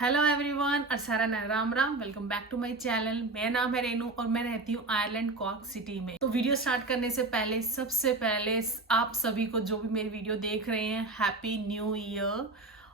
Hello everyone, अरसारा Ram Ram. Welcome back to my channel. मेरा नाम है रेनू और मैं रहती हूँ आयरलैंड कॉर्क सिटी में। तो वीडियो स्टार्ट करने से पहले सबसे पहले आप सभी को जो भी मेरी वीडियो देख रहे हैं, हैप्पी न्यू ईयर।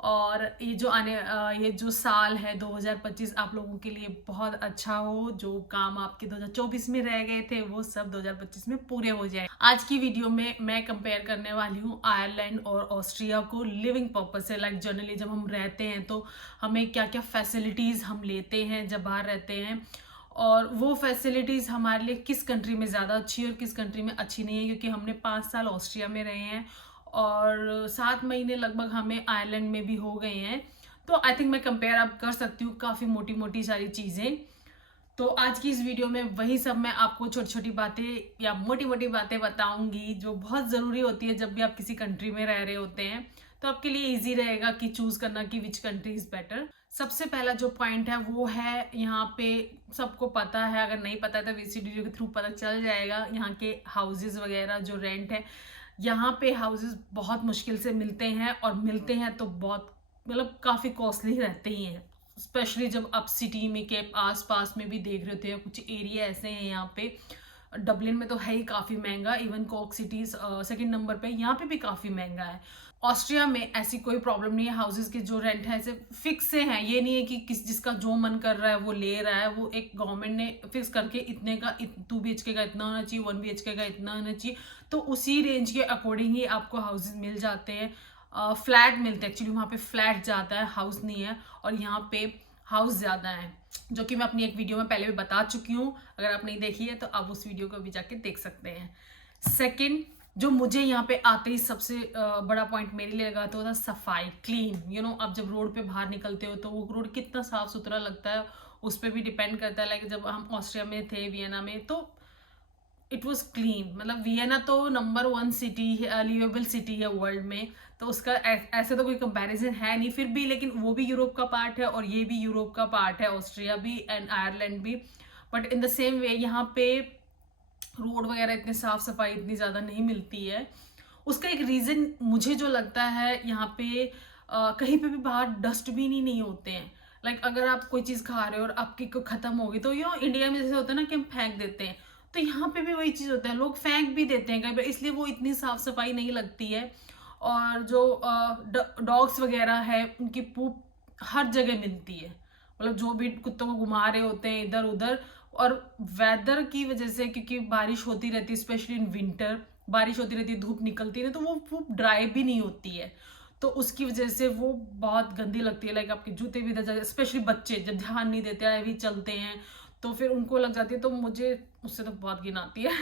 और ये जो साल है 2025 आप लोगों के लिए बहुत अच्छा हो। जो काम आपके 2024 में रह गए थे वो सब 2025 में पूरे हो जाए। आज की वीडियो में मैं कंपेयर करने वाली हूँ आयरलैंड और ऑस्ट्रिया को लिविंग पर्पज से। लाइक जनरली जब हम रहते हैं तो हमें क्या क्या फैसिलिटीज़ हम लेते हैं जब बाहर रहते हैं, और वो फैसिलिटीज़ हमारे लिए किस कंट्री में ज़्यादा अच्छी है और किस कंट्री में अच्छी नहीं है। क्योंकि हमने 5 साल ऑस्ट्रिया में रहे हैं और 7 महीने लगभग हमें आयरलैंड में भी हो गए हैं। तो आई थिंक मैं कंपेयर अब कर सकती हूँ काफ़ी मोटी मोटी सारी चीज़ें। तो आज की इस वीडियो में वही सब मैं आपको छोटी छोटी बातें या मोटी मोटी बातें बताऊंगी जो बहुत ज़रूरी होती है जब भी आप किसी कंट्री में रह रहे होते हैं। तो आपके लिए इजी रहेगा कि चूज करना कि विच कंट्री इज बेटर। सबसे पहला जो पॉइंट है वो है यहाँ पे, सबको पता है, अगर नहीं पता है तो इसी वीडियो के थ्रू पता चल जाएगा। यहाँ के हाउसेस वगैरह जो रेंट है, यहाँ पे हाउसेस बहुत मुश्किल से मिलते हैं, और मिलते हैं तो बहुत मतलब काफ़ी कॉस्टली रहते ही हैं। स्पेशली जब आप सिटी में के आस पास में भी देख रहे होते हैं, कुछ एरिया ऐसे हैं यहाँ पे। डबलिन में तो है ही काफ़ी महंगा, even cork cities second number पे, यहाँ पे भी काफ़ी महंगा है। ऑस्ट्रिया में ऐसी कोई प्रॉब्लम नहीं है। हाउसेस के जो रेंट है ऐसे फिक्स से हैं, ये नहीं है कि जिसका जो मन कर रहा है वो ले रहा है। वो एक गवर्नमेंट ने फिक्स करके इतने का 2 BHK का इतना होना चाहिए, 1 BHK का इतना होना चाहिए, तो उसी रेंज के अकॉर्डिंग ही आपको हाउसेज मिल जाते हैं। फ्लैट मिलते हैं, एक्चुअली वहाँ पे फ्लैट ज़्यादा है, हाउस नहीं है। और यहाँ पे हाउस ज़्यादा है, जो कि मैं अपनी एक वीडियो में पहले भी बता चुकी हूँ। अगर आप नहीं देखी है तो आप उस वीडियो को भी जाके देख सकते हैं। सेकंड, जो मुझे यहाँ पे आते ही सबसे बड़ा पॉइंट मेरे लिए लगा तो था सफाई, क्लीन। आप जब रोड पे बाहर निकलते हो तो वो रोड कितना साफ सुथरा लगता है उस पर भी डिपेंड करता है। लाइक जब हम ऑस्ट्रिया में थे, वियना में, तो इट वॉज क्लीन। मतलब वियना तो नंबर 1 सिटी है, लिवेबल सिटी है वर्ल्ड में, तो उसका ऐसे तो कोई कंपैरिजन है नहीं। फिर भी लेकिन वो भी यूरोप का पार्ट है और ये भी यूरोप का पार्ट है, ऑस्ट्रिया भी एंड आयरलैंड भी। But in the same way यहाँ पे रोड वगैरह इतने साफ सफाई इतनी ज़्यादा नहीं मिलती है। उसका एक रीज़न मुझे जो लगता है, यहाँ पे कहीं पे भी बाहर डस्टबिन ही नहीं होते हैं। लाइक अगर आप कोई चीज़ खा रहे हो और आपकी खत्म हो गई तो इंडिया में जैसे होता है ना कि हम फेंक देते हैं, तो यहाँ पे भी वही चीज़ होता है, लोग फेंक भी देते हैं कहीं पर, इसलिए वो इतनी साफ सफाई नहीं लगती है। और जो डॉग्स वगैरह है उनकी पूप हर जगह मिलती है। मतलब जो भी कुत्तों को घुमा रहे होते हैं इधर उधर। और वेदर की वजह से, क्योंकि बारिश होती रहती है, स्पेशली इन विंटर बारिश होती रहती है, धूप निकलती है, तो वो ड्राई भी नहीं होती है। तो उसकी वजह से वो बहुत गंदी लगती है। लाइक आपके जूते भी इधर जाते, स्पेशली बच्चे जब ध्यान नहीं देते हैं, भी चलते हैं तो फिर उनको लग जाती है। तो मुझे उससे तो बहुत घिन आती है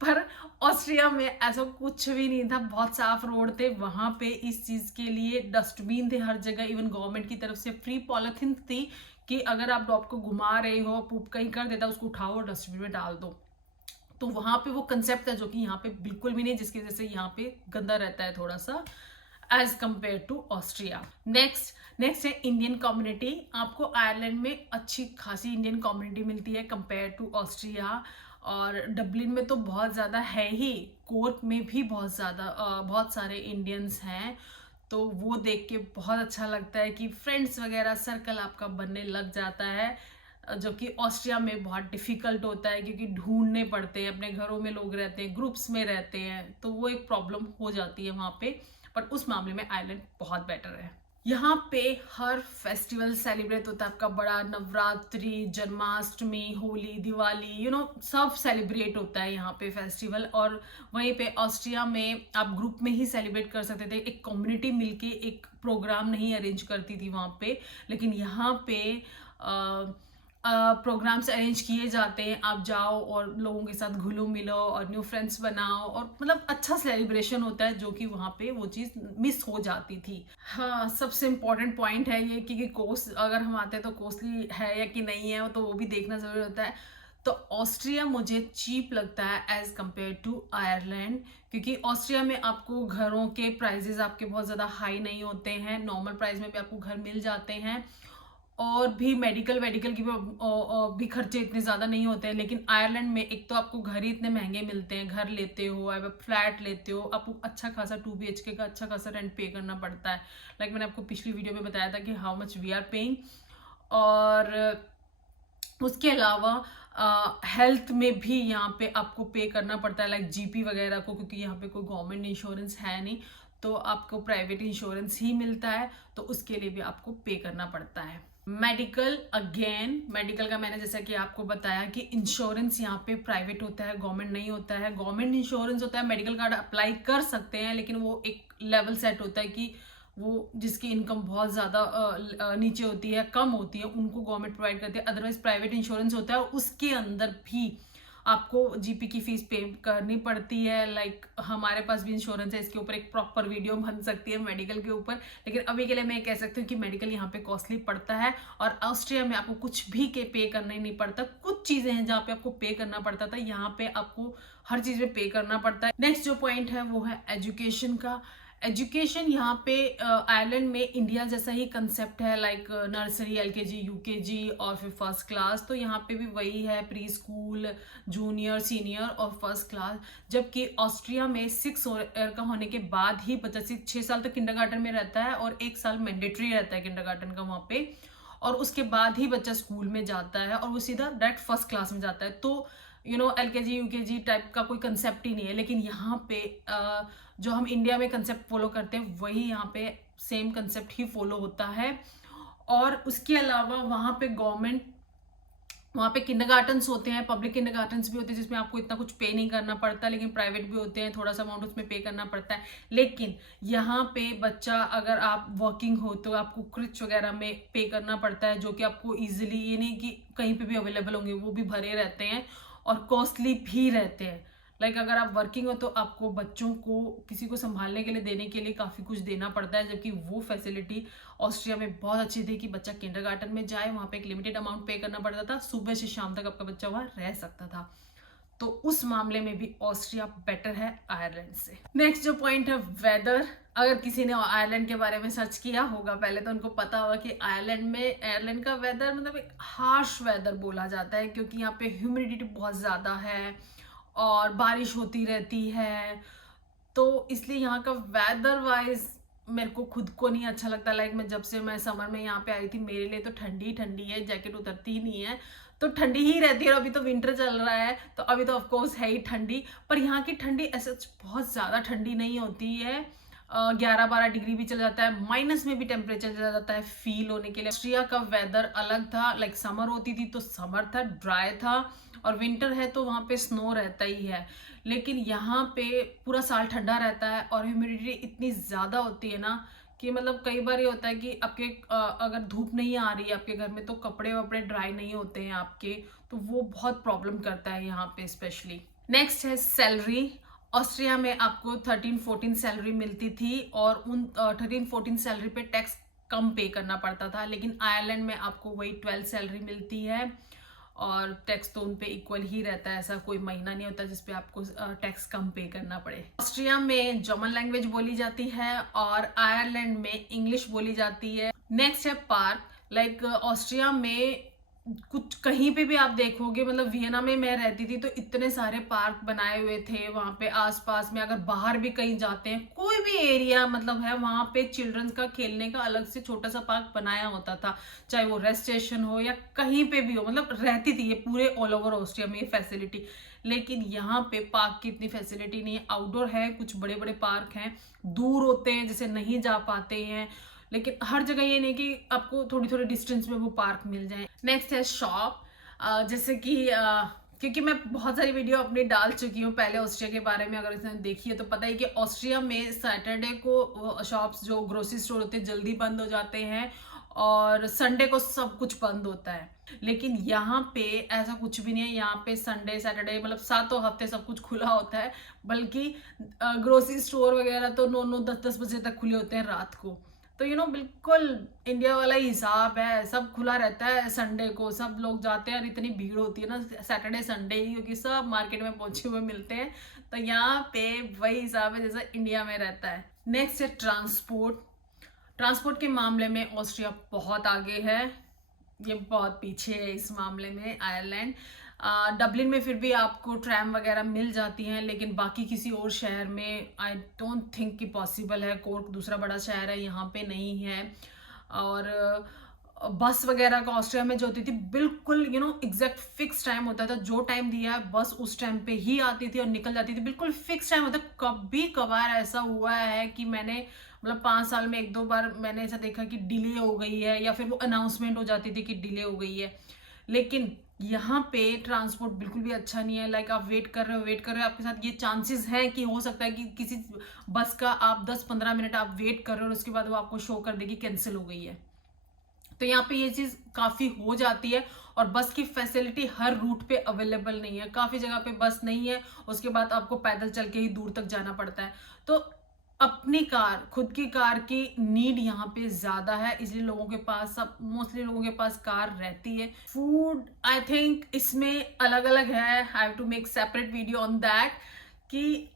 पर ऑस्ट्रिया में ऐसा कुछ भी नहीं था, बहुत साफ रोड थे वहां पे। इस चीज के लिए डस्टबिन थे हर जगह, इवन गवर्नमेंट की तरफ से फ्री पॉलिथीन थी कि अगर आप डॉग को घुमा रहे हो, पुप कहीं कर देता, उसको उठाओ और डस्टबिन में डाल दो। तो वहां पे वो कंसेप्ट है जो कि यहाँ पे बिल्कुल भी नहीं, जिसकी वजह से यहाँ पे गंदा रहता है थोड़ा सा as compare to Austria. Next है इंडियन कम्युनिटी। आपको आयरलैंड में अच्छी खासी इंडियन कम्युनिटी मिलती है कंपेयर टू ऑस्ट्रिया। और डबलिन में तो बहुत ज़्यादा है ही, कोर्क में भी बहुत सारे इंडियंस हैं। तो वो देख के बहुत अच्छा लगता है कि फ्रेंड्स वगैरह सर्कल आपका बनने लग जाता है, जो कि ऑस्ट्रिया में बहुत डिफिकल्ट होता है क्योंकि ढूंढने पड़ते हैं। अपने घरों में लोग रहते हैं, ग्रुप्स में रहते हैं, तो वो एक प्रॉब्लम हो जाती है वहाँ पे। बट उस मामले में आयरलैंड बहुत बेटर है। यहाँ पे हर फेस्टिवल सेलिब्रेट होता है आपका, बड़ा नवरात्रि, जन्माष्टमी, होली, दिवाली, सब सेलिब्रेट होता है यहाँ पे फेस्टिवल। और वहीं पे ऑस्ट्रिया में आप ग्रुप में ही सेलिब्रेट कर सकते थे, एक कम्युनिटी मिलके एक प्रोग्राम नहीं अरेंज करती थी वहाँ पे। लेकिन यहाँ पे प्रोग्राम्स अरेंज किए जाते हैं, आप जाओ और लोगों के साथ घुलो मिलो और न्यू फ्रेंड्स बनाओ, और मतलब अच्छा सेलिब्रेशन होता है, जो कि वहाँ पे वो चीज़ मिस हो जाती थी। हाँ, सबसे इम्पोर्टेंट पॉइंट है ये कि कोस्ट अगर हम आते हैं तो कॉस्टली है या कि नहीं है, तो वो भी देखना जरूरी होता है। तो ऑस्ट्रिया मुझे चीप लगता है एज कम्पेयर टू आयरलैंड, क्योंकि ऑस्ट्रिया में आपको घरों के प्राइजेस आपके बहुत ज़्यादा हाई नहीं होते हैं, नॉर्मल प्राइस में भी आपको घर मिल जाते हैं। और भी मेडिकल की भी खर्चे इतने ज़्यादा नहीं होते हैं। लेकिन आयरलैंड में एक तो आपको घर ही इतने महंगे मिलते हैं, घर लेते हो, आप फ्लैट लेते हो, आपको अच्छा खासा 2 BHK का अच्छा खासा रेंट पे करना पड़ता है। लाइक मैंने आपको पिछली वीडियो में बताया था कि how much we are paying. और उसके अलावा हेल्थ में भी यहाँ पे आपको पे करना पड़ता है, लाइक GP वगैरह को, क्योंकि यहाँ पे कोई गवर्नमेंट इंश्योरेंस है नहीं, तो आपको प्राइवेट इंश्योरेंस ही मिलता है, तो उसके लिए भी आपको पे करना पड़ता है। मेडिकल का मैंने जैसा कि आपको बताया कि इंश्योरेंस यहाँ पे प्राइवेट होता है, गवर्नमेंट नहीं होता है। गवर्नमेंट इंश्योरेंस होता है, मेडिकल कार्ड अप्लाई कर सकते हैं, लेकिन वो एक लेवल सेट होता है कि वो जिसकी इनकम बहुत ज़्यादा नीचे होती है, कम होती है, उनको गवर्नमेंट प्रोवाइड करती है। अदरवाइज प्राइवेट इंश्योरेंस होता है और उसके अंदर भी आपको GP की फीस पे करनी पड़ती है। लाइक हमारे पास भी इंश्योरेंस है, इसके ऊपर एक प्रॉपर वीडियो बन सकती है मेडिकल के ऊपर, लेकिन अभी के लिए मैं कह सकती हूँ कि मेडिकल यहाँ पे कॉस्टली पड़ता है। और ऑस्ट्रिया में आपको कुछ भी के पे करना ही नहीं पड़ता। कुछ चीज़ें हैं जहाँ पे आपको पे करना पड़ता था, यहाँ पे आपको हर चीज़ में पे करना पड़ता है। नेक्स्ट जो पॉइंट है वो है एजुकेशन का। एजुकेशन यहाँ पे आयरलैंड में इंडिया जैसा ही कंसेप्ट है, लाइक नर्सरी, LKG, UKG और फिर फर्स्ट क्लास। तो यहाँ पे भी वही है, प्री स्कूल, जूनियर, सीनियर और फर्स्ट क्लास। जबकि ऑस्ट्रिया में 6 ईयर का होने के बाद ही बच्चा 6 साल तक किंडरगार्टन में रहता है और 1 साल मैंडेटरी रहता है किंडरगार्टन का वहाँ पे, और उसके बाद ही बच्चा स्कूल में जाता है और वो सीधा डायरेक्ट फर्स्ट क्लास में जाता है। तो LKG UKG टाइप का कोई कंसेप्ट ही नहीं है। लेकिन यहाँ पे जो हम इंडिया में कंसेप्ट फॉलो करते हैं वही यहाँ पे सेम कंसेप्ट ही फॉलो होता है। और उसके अलावा वहाँ पे वहाँ पे किंडरगार्टन्स होते हैं, पब्लिक किंडरगार्टन्स भी होते हैं जिसमें आपको इतना कुछ पे नहीं करना पड़ता, लेकिन प्राइवेट भी होते हैं, थोड़ा सा अमाउंट उसमें पे करना पड़ता है। लेकिन यहाँ पे बच्चा, अगर आप वर्किंग हो तो आपको क्रिच वगैरह में पे करना पड़ता है, जो कि आपको ईजिली, ये नहीं कि कहीं पे भी अवेलेबल होंगे, वो भी भरे रहते हैं और कॉस्टली भी रहते हैं। लाइक अगर आप वर्किंग हो तो आपको बच्चों को किसी को संभालने के लिए देने के लिए काफ़ी कुछ देना पड़ता है, जबकि वो फैसिलिटी ऑस्ट्रिया में बहुत अच्छी थी कि बच्चा किंडरगार्टन में जाए, वहाँ पे एक लिमिटेड अमाउंट पे करना पड़ता था, सुबह से शाम तक आपका बच्चा वहाँ रह सकता था। तो उस मामले में भी ऑस्ट्रिया बेटर है आयरलैंड से। नेक्स्ट जो पॉइंट है वेदर। अगर किसी ने आयरलैंड के बारे में सर्च किया होगा पहले, तो उनको पता होगा कि आयरलैंड का वेदर मतलब एक हार्श वेदर बोला जाता है, क्योंकि यहाँ पे ह्यूमिडिटी बहुत ज़्यादा है और बारिश होती रहती है। तो इसलिए यहाँ का वेदर वाइज मेरे को खुद को नहीं अच्छा लगता। लाइक जब से मैं समर में यहाँ पे आई थी, मेरे लिए तो ठंडी ठंडी है, जैकेट उतरती ही नहीं है, तो ठंडी ही रहती है। और अभी तो विंटर चल रहा है, तो अभी तो ऑफकोर्स है ही ठंडी, पर यहाँ की ठंडी ऐसे बहुत ज़्यादा ठंडी नहीं होती है। 11-12 डिग्री भी चल जाता है, माइनस में भी टेम्परेचर चला जाता है फील होने के लिए। ऑस्ट्रिया का वेदर अलग था। लाइक समर होती थी तो समर था, ड्राई था, और विंटर है तो वहाँ पे स्नो रहता ही है। लेकिन यहाँ पे पूरा साल ठंडा रहता है और ह्यूमिडिटी इतनी ज़्यादा होती है ना कि मतलब कई बार ये होता है कि आपके अगर धूप नहीं आ रही है आपके घर में, तो कपड़े वपड़े ड्राई नहीं होते हैं आपके, तो वो बहुत प्रॉब्लम करता है यहाँ पे स्पेशली। नेक्स्ट है सैलरी। ऑस्ट्रिया में आपको 13-14 सैलरी मिलती थी और उन 13-14 सैलरी पे टैक्स कम पे करना पड़ता था। लेकिन आयरलैंड में आपको वही 12 सैलरी मिलती है और टैक्स तो उन पे इक्वल ही रहता है। ऐसा कोई महीना नहीं होता जिसपे आपको टैक्स कम पे करना पड़े। ऑस्ट्रिया में जर्मन लैंग्वेज बोली जाती है और आयरलैंड में इंग्लिश बोली जाती है। नेक्स्ट है पार्क। लाइक ऑस्ट्रिया में कुछ कहीं पे भी आप देखोगे, मतलब वियना में मैं रहती थी तो इतने सारे पार्क बनाए हुए थे वहाँ पे आसपास में। अगर बाहर भी कहीं जाते हैं, कोई भी एरिया मतलब है, वहाँ पे चिल्ड्रंस का खेलने का अलग से छोटा सा पार्क बनाया होता था, चाहे वो रेस्ट स्टेशन हो या कहीं पे भी हो, मतलब रहती थी ये पूरे ऑल ओवर ऑस्ट्रिया में ये फैसिलिटी। लेकिन यहाँ पे पार्क की इतनी फैसिलिटी नहीं है। आउटडोर है, कुछ बड़े बड़े पार्क हैं, दूर होते हैं जैसे नहीं जा पाते हैं, लेकिन हर जगह ये नहीं कि आपको थोड़ी थोड़ी डिस्टेंस में वो पार्क मिल जाए। नेक्स्ट है शॉप। जैसे कि क्योंकि मैं बहुत सारी वीडियो अपनी डाल चुकी हूँ पहले ऑस्ट्रिया के बारे में, अगर इसने देखी है तो पता है कि ऑस्ट्रिया में सैटरडे को शॉप्स जो ग्रोसरी स्टोर होते हैं जल्दी बंद हो जाते हैं और संडे को सब कुछ बंद होता है। लेकिन यहाँ पे ऐसा कुछ भी नहीं है। यहाँ पे संडे सैटरडे मतलब 7 हफ्ते सब कुछ खुला होता है, बल्कि ग्रोसरी स्टोर वगैरह तो 9-10 बजे तक खुले होते हैं रात को। तो बिल्कुल इंडिया वाला ही हिसाब है, सब खुला रहता है संडे को, सब लोग जाते हैं और इतनी भीड़ होती है ना सैटरडे संडे ही, क्योंकि सब मार्केट में पहुंचे हुए मिलते हैं। तो यहाँ पे वही हिसाब है जैसा इंडिया में रहता है। नेक्स्ट है ट्रांसपोर्ट के मामले में ऑस्ट्रिया बहुत आगे है। ये बहुत पीछे है इस मामले में आयरलैंड। डबलिन में फिर भी आपको ट्रैम वगैरह मिल जाती हैं, लेकिन बाकी किसी और शहर में आई डोंट थिंक कि पॉसिबल है। कोर्क दूसरा बड़ा शहर है, यहाँ पे नहीं है। और बस वगैरह का ऑस्ट्रिया में जो होती थी बिल्कुल एग्जैक्ट फिक्स टाइम होता था, जो टाइम दिया है बस उस टाइम पे ही आती थी और निकल जाती थी, बिल्कुल फिक्स टाइम होता। कभी कभार ऐसा हुआ है कि मैंने मतलब 5 साल में 1-2 बार मैंने ऐसा देखा कि डिले हो गई है, या फिर वो अनाउंसमेंट हो जाती थी कि डिले हो गई है। लेकिन यहाँ पे ट्रांसपोर्ट बिल्कुल भी अच्छा नहीं है। लाइक आप वेट कर रहे हो, आपके साथ ये चांसेस है कि हो सकता है कि किसी बस का आप 10-15 मिनट आप वेट कर रहे हो और उसके बाद वो आपको शो कर देगी कैंसिल हो गई है। तो यहाँ पे ये चीज काफी हो जाती है। और बस की फैसिलिटी हर रूट पे अवेलेबल नहीं है, काफी जगह पे बस नहीं है, उसके बाद आपको पैदल चल के ही दूर तक जाना पड़ता है। तो अपनी कार, खुद की कार की नीड यहाँ पे ज्यादा है, इसलिए लोगों के पास, सब मोस्टली लोगों के पास कार रहती है। फूड आई थिंक इसमें अलग अलग है, I have to make separate video on that. कि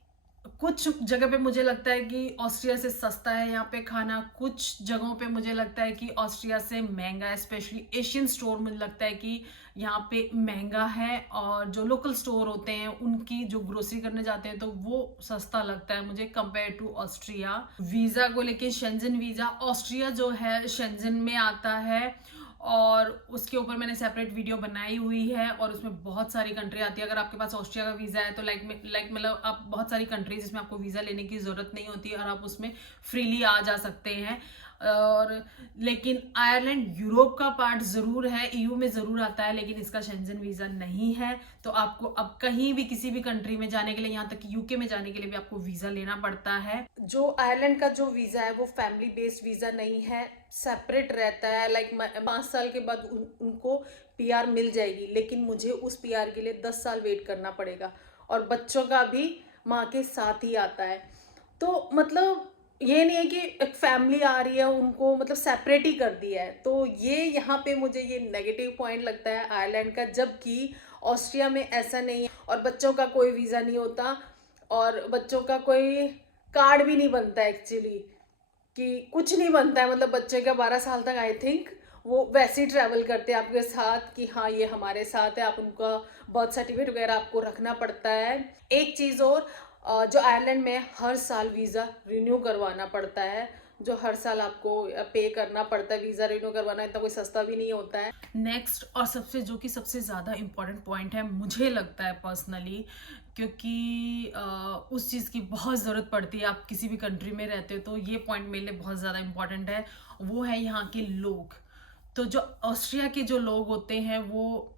कुछ जगह पे मुझे लगता है कि ऑस्ट्रिया से सस्ता है यहाँ पे खाना, कुछ जगहों पे मुझे लगता है कि ऑस्ट्रिया से महंगा है। स्पेशली एशियन स्टोर मुझे लगता है कि यहाँ पे महंगा है, और जो लोकल स्टोर होते हैं उनकी जो ग्रोसरी करने जाते हैं तो वो सस्ता लगता है मुझे कंपेयर टू ऑस्ट्रिया। वीजा को लेके, शेंजन वीजा, ऑस्ट्रिया जो है शेंजन में आता है और उसके ऊपर मैंने सेपरेट वीडियो बनाई हुई है, और उसमें बहुत सारी कंट्री आती है। अगर आपके पास ऑस्ट्रिया का वीजा है तो मतलब आप बहुत सारी कंट्रीज जिसमें आपको वीजा लेने की जरूरत नहीं होती है और आप उसमें फ्रीली आ जा सकते हैं। और लेकिन आयरलैंड यूरोप का पार्ट जरूर है, ईयू में जरूर आता है, लेकिन इसका शेंजन वीजा नहीं है। तो आपको अब कहीं भी किसी भी कंट्री में जाने के लिए, यहाँ तक कि यूके में जाने के लिए भी आपको वीजा लेना पड़ता है। जो आयरलैंड का जो वीजा है वो फैमिली बेस्ड वीजा नहीं है, सेपरेट रहता है। लाइक 5 साल के बाद उनको पीआर मिल जाएगी, लेकिन मुझे उस पीआर के लिए 10 साल वेट करना पड़ेगा, और बच्चों का भी माँ के साथ ही आता है। तो मतलब ये नहीं है कि एक फैमिली आ रही है उनको मतलब सेपरेट ही कर दिया है। तो ये यहाँ पे मुझे ये नेगेटिव पॉइंट लगता है आयरलैंड का, जबकि ऑस्ट्रिया में ऐसा नहीं है। और बच्चों का कोई वीज़ा नहीं होता, और बच्चों का कोई कार्ड भी नहीं बनता एक्चुअली, कि कुछ नहीं बनता है। मतलब बच्चे का 12 साल तक आई थिंक वो वैसे ही ट्रैवल करते हैं आपके साथ कि हाँ ये हमारे साथ है। आप उनका बर्थ सर्टिफिकेट वगैरह आपको रखना पड़ता है। एक चीज़ और, जो आयरलैंड में हर साल वीज़ा रिन्यू करवाना पड़ता है, जो हर साल आपको पे करना पड़ता है। वीज़ा रिन्यू करवाना इतना कोई सस्ता भी नहीं होता है। नेक्स्ट और सबसे ज़्यादा इम्पॉर्टेंट पॉइंट है मुझे लगता है पर्सनली, क्योंकि उस चीज़ की बहुत ज़रूरत पड़ती है, आप किसी भी कंट्री में रहते हो तो ये पॉइंट मेरे लिए बहुत ज़्यादा इम्पॉर्टेंट है। वो है यहाँ के लोग। तो जो ऑस्ट्रिया के जो लोग होते हैं वो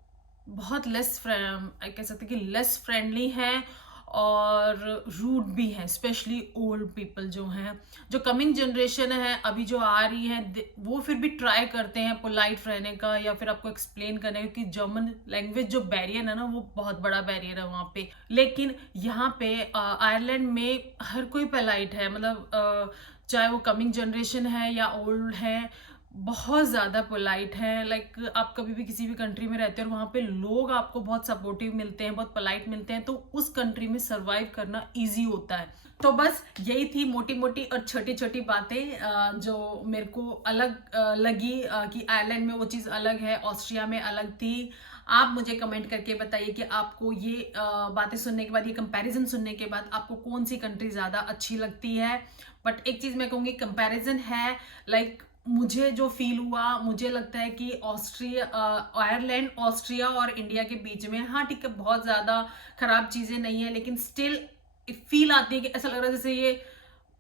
बहुत कह सकते हैं कि लेस फ्रेंडली हैं और रूड भी हैं, स्पेशली ओल्ड पीपल जो हैं। जो कमिंग जनरेशन है अभी जो आ रही है वो फिर भी ट्राई करते हैं पोलाइट रहने का, या फिर आपको एक्सप्लेन करने का कि जर्मन लैंग्वेज जो बैरियर है ना वो बहुत बड़ा बैरियर है वहाँ पे। लेकिन यहाँ पे आयरलैंड में हर कोई पोलाइट है, मतलब चाहे वो कमिंग जनरेशन है या ओल्ड है, बहुत ज़्यादा पोलाइट है। लाइक आप कभी भी किसी भी कंट्री में रहते हो और वहाँ पे लोग आपको बहुत सपोर्टिव मिलते हैं, बहुत पोलाइट मिलते हैं, तो उस कंट्री में सरवाइव करना इजी होता है। तो बस यही थी मोटी मोटी और छोटी छोटी बातें जो मेरे को अलग लगी कि आयरलैंड में वो चीज़ अलग है, ऑस्ट्रिया में अलग थी। आप मुझे कमेंट करके बताइए कि आपको ये बातें सुनने के बाद, ये कंपैरिजन सुनने के बाद आपको कौन सी कंट्री ज़्यादा अच्छी लगती है। बट एक चीज़ मैं कहूँगी, कंपैरिजन है। लाइक मुझे जो फील हुआ, मुझे लगता है कि आयरलैंड ऑस्ट्रिया और इंडिया के बीच में, हाँ ठीक है बहुत ज़्यादा ख़राब चीज़ें नहीं है, लेकिन स्टिल फील आती है कि ऐसा लग रहा है जैसे ये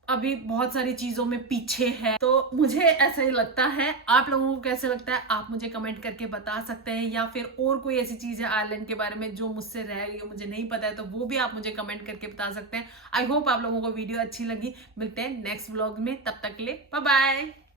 अभी बहुत सारी चीज़ों में पीछे है। तो मुझे ऐसा ही लगता है। आप लोगों को कैसे लगता है आप मुझे कमेंट करके बता सकते हैं, या फिर और कोई ऐसी चीज़ है आयरलैंड के बारे में जो मुझसे रह गई, मुझे नहीं पता है, तो वो भी आप मुझे कमेंट करके बता सकते हैं। आई होप आप लोगों को वीडियो अच्छी लगी। मिलते हैं नेक्स्ट व्लॉग में, तब तक के लिए बाय बाय।